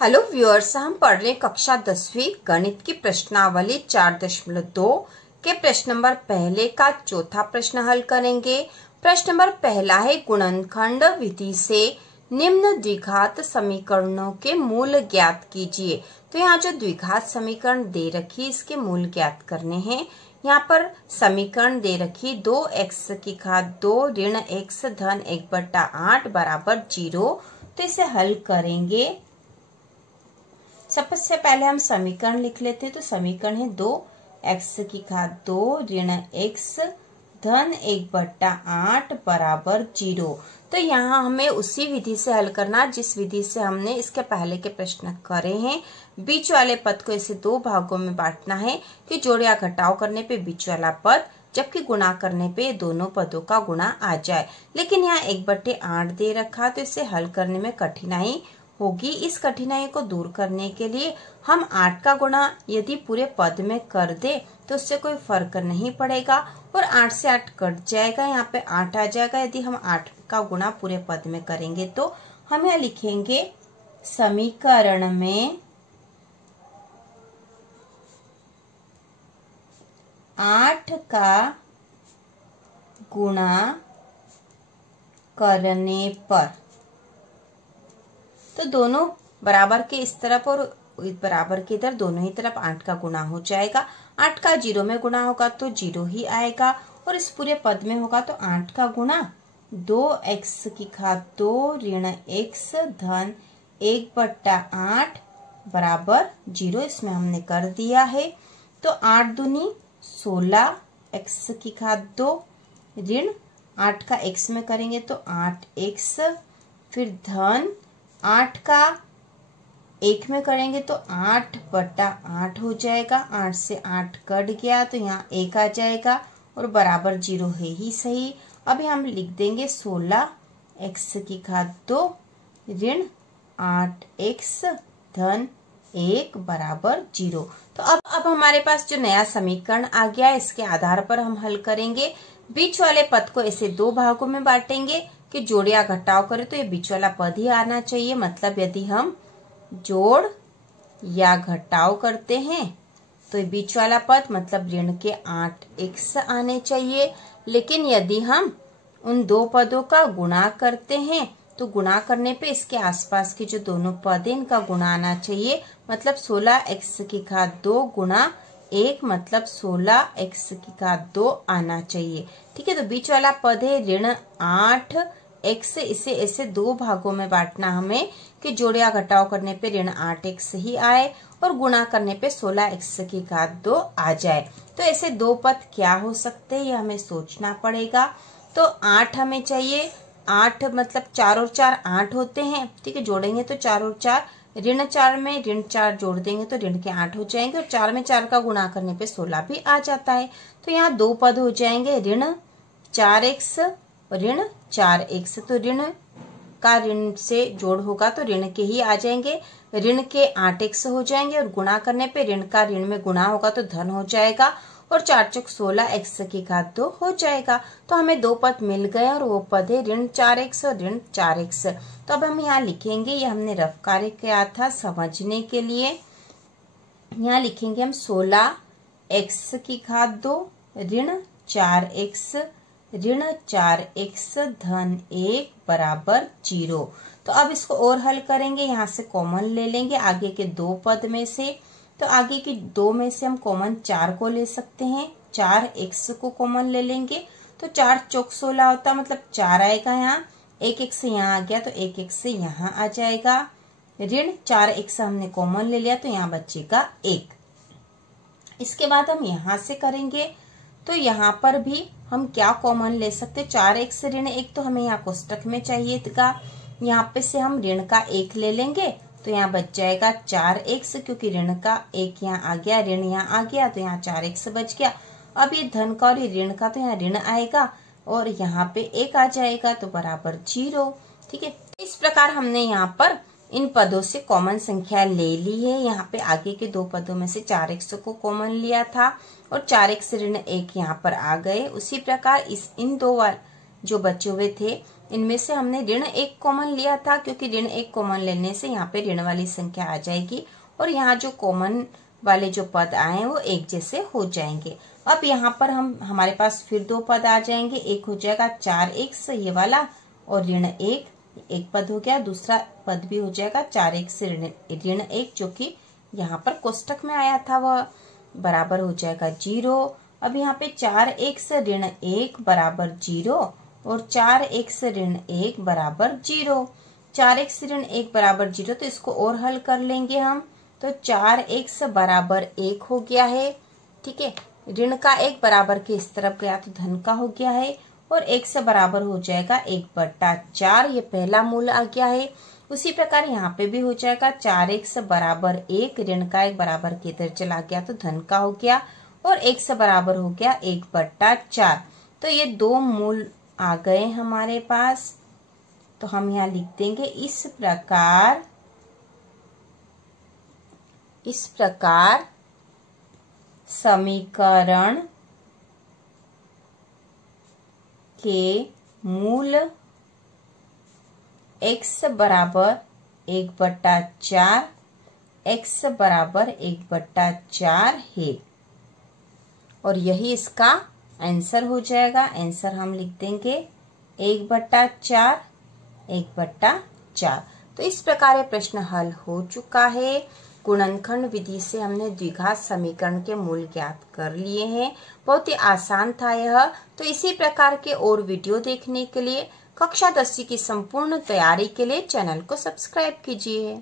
Hello viewers, हम पढ़ रहे कक्षा 10वीं गणित की प्रश्नावली 4.2 के प्रश्न नंबर पहले का चौथा प्रश्न हल करेंगे। प्रश्न नंबर पहला है, गुणनखंड विधि से निम्न द्विघात समीकरणों के मूल ज्ञात कीजिए। तो यहाँ जो द्विघात समीकरण दे रखी इसके मूल ज्ञात करने हैं। यहाँ पर समीकरण दे रखी 2x की घात 2 ऋण x धन 1/8 बराबर 0। तो इसे हल करेंगे। सबसे पहले हम समीकरण लिख लेते हैं। तो समीकरण है 2x की घात 2 ऋण x धन 1/8 बराबर 0। तो यहाँ हमें उसी विधि से हल करना जिस विधि से हमने इसके पहले के प्रश्न करे हैं। बीच वाले पद को इसे दो भागों में बांटना है कि जोड़ या घटाव करने पे बीच वाला पद, जबकि गुणा करने पे दोनों पदों का गुणा आ जाए। लेकिन यहाँ 1/8 दे रखा, तो इसे हल करने में कठिनाई होगी। इस कठिनाई को दूर करने के लिए हम 8 का गुणा यदि पूरे पद में कर दे तो उससे कोई फर्क नहीं पड़ेगा और 8 से 8 कट जाएगा, यहाँ पे 8 आ जाएगा। यदि हम 8 का गुणा पूरे पद में करेंगे तो हम यहाँ लिखेंगे समीकरण में 8 का गुणा करने पर, तो दोनों बराबर के इस तरफ और बराबर की इधर दोनों ही तरफ 8 का गुणा हो जाएगा। 8 का 0 में गुणा होगा तो 0 ही आएगा और इस पूरे पद में होगा तो 8 का गुणा 2x की घात 2 ऋण x धन 1/8 बराबर 0। इसमें हमने कर दिया है। तो 8 दूनी 16 x की घात 2 ऋण 8 का x में करेंगे तो 8x, फिर धन 8 का 1 में करेंगे तो 8/8 हो जाएगा। 8 से 8 कट गया तो यहाँ 1 आ जाएगा और बराबर 0 है ही सही। अभी हम लिख देंगे 16x की घात 2 ऋण 8x धन 1 बराबर 0। तो अब हमारे पास जो नया समीकरण आ गया इसके आधार पर हम हल करेंगे। बीच वाले पद को ऐसे दो भागों में बांटेंगे कि जोड़ या घटाव करें तो ये बीच वाला पद ही आना चाहिए। मतलब यदि हम जोड़ या घटाव करते हैं तो ये बीच वाला पद मतलब ऋण के 8x आने चाहिए। लेकिन यदि हम उन दो पदों का गुणा करते हैं तो गुणा करने पे इसके आसपास के जो दोनों पद हैं इनका गुणा आना चाहिए। मतलब 16x की घात 2 गुणा 1 मतलब 16x की घात 2 आना चाहिए। ठीक है, तो बीच वाला पद है ऋण 8x। इसे ऐसे दो भागों में बांटना हमें कि जोड़ या घटाव करने पे ऋण 8x ही आए और गुणा करने पे 16x की घात 2 आ जाए। तो ऐसे दो पद क्या हो सकते हैं ये हमें सोचना पड़ेगा। तो 8 हमें चाहिए। 8 मतलब 4 और 4 8 होते हैं। ठीक है, जोड़ेंगे तो 4 और 4, ऋण 4 में ऋण 4 जोड़ देंगे तो ऋण के 8 हो जाएंगे और 4 में 4 का गुणा करने पे 16 भी आ जाता है। तो यहाँ दो पद हो जाएंगे ऋण 4x ऋण 4x। तो ऋण का ऋण से जोड़ होगा तो ऋण के ही आ जाएंगे, ऋण के 8x हो जाएंगे और गुणा करने पे ऋण का ऋण में गुणा होगा तो धन हो जाएगा और 4 चौक 16x की घात 2 हो जाएगा। तो हमें दो पद मिल गए और वो पद है ऋण 4x और ऋण 4x। तो अब हम यहाँ लिखेंगे, ये हमने रफ कार्य किया था समझने के लिए। यहाँ लिखेंगे हम 16x की घात 2 ऋण 4x ऋण 4x धन 1 बराबर 0। तो अब इसको और हल करेंगे। यहाँ से कॉमन ले लेंगे आगे के दो पद में से। तो आगे की दो में से हम कॉमन 4 को ले सकते हैं। 4x को कॉमन ले लेंगे तो 4 चौक 16 होता मतलब 4 आएगा। यहाँ 1x यहाँ आ गया तो 1x यहाँ आ जाएगा। ऋण 4x हमने कॉमन ले लिया तो यहाँ बचेगा 1। इसके बाद हम यहाँ से करेंगे तो यहाँ पर भी हम क्या कॉमन ले सकते, 4x ऋण 1 तो हमें यहाँ कोष्टक में चाहिए था। यहाँ पे से हम ऋण का 1 ले लेंगे तो यहाँ बच जाएगा 4x, क्योंकि ऋण का 1 यहाँ आ गया, ऋण यहाँ आ गया तो यहाँ 4x बच गया। अब ये धन का और ये ऋण का तो यहाँ ऋण आएगा और यहाँ पे 1 आ जाएगा तो बराबर 0। ठीक है, इस प्रकार हमने यहाँ पर इन पदों से कॉमन संख्या ले ली है। यहाँ पे आगे के दो पदों में से 4x को कॉमन लिया था और 4x ऋण 1 यहाँ पर आ गए। उसी प्रकार इन दो जो बचे हुए थे इनमें से हमने ऋण 1 कॉमन लिया था, क्योंकि ऋण 1 कॉमन लेने से यहाँ पे ऋण वाली संख्या आ जाएगी और यहाँ जो कॉमन वाले जो पद आए वो एक जैसे हो जाएंगे। अब यहाँ पर हमारे पास फिर 2 पद आ जाएंगे। एक हो जाएगा 4x ये वाला और ऋण 1 पद हो गया, दूसरा पद भी हो जाएगा 4x से ऋण 1 जो कि यहाँ पर कोष्टक में आया था, वह बराबर हो जाएगा 0। अब यहाँ पे 4x ऋण 1 बराबर 0 और 4x ऋण 1 बराबर 0। 4x ऋण 1 बराबर 0, तो इसको और हल कर लेंगे हम, तो 4x बराबर 1 हो गया है। ठीक है, ऋण का 1 बराबर के इस तरफ गया तो धन का हो गया है और x बराबर हो जाएगा 1/4, ये पहला मूल आ गया है। उसी प्रकार यहाँ पे भी हो जाएगा 4x बराबर 1, ऋण का 1 बराबर के इधर चला गया तो धन का हो गया और x बराबर हो गया 1/4। तो ये 2 मूल आ गए हमारे पास। तो हम यहाँ लिख देंगे इस प्रकार समीकरण के मूल x बराबर 1/4, x बराबर 1/4 है और यही इसका आंसर हो जाएगा। आंसर हम लिख देंगे 1/4, 1/4। तो इस प्रकार ये प्रश्न हल हो चुका है। गुणनखंड विधि से हमने द्विघात समीकरण के मूल ज्ञात कर लिए हैं। बहुत ही आसान था यह। तो इसी प्रकार के और वीडियो देखने के लिए कक्षा 10वीं की संपूर्ण तैयारी के लिए चैनल को सब्सक्राइब कीजिए।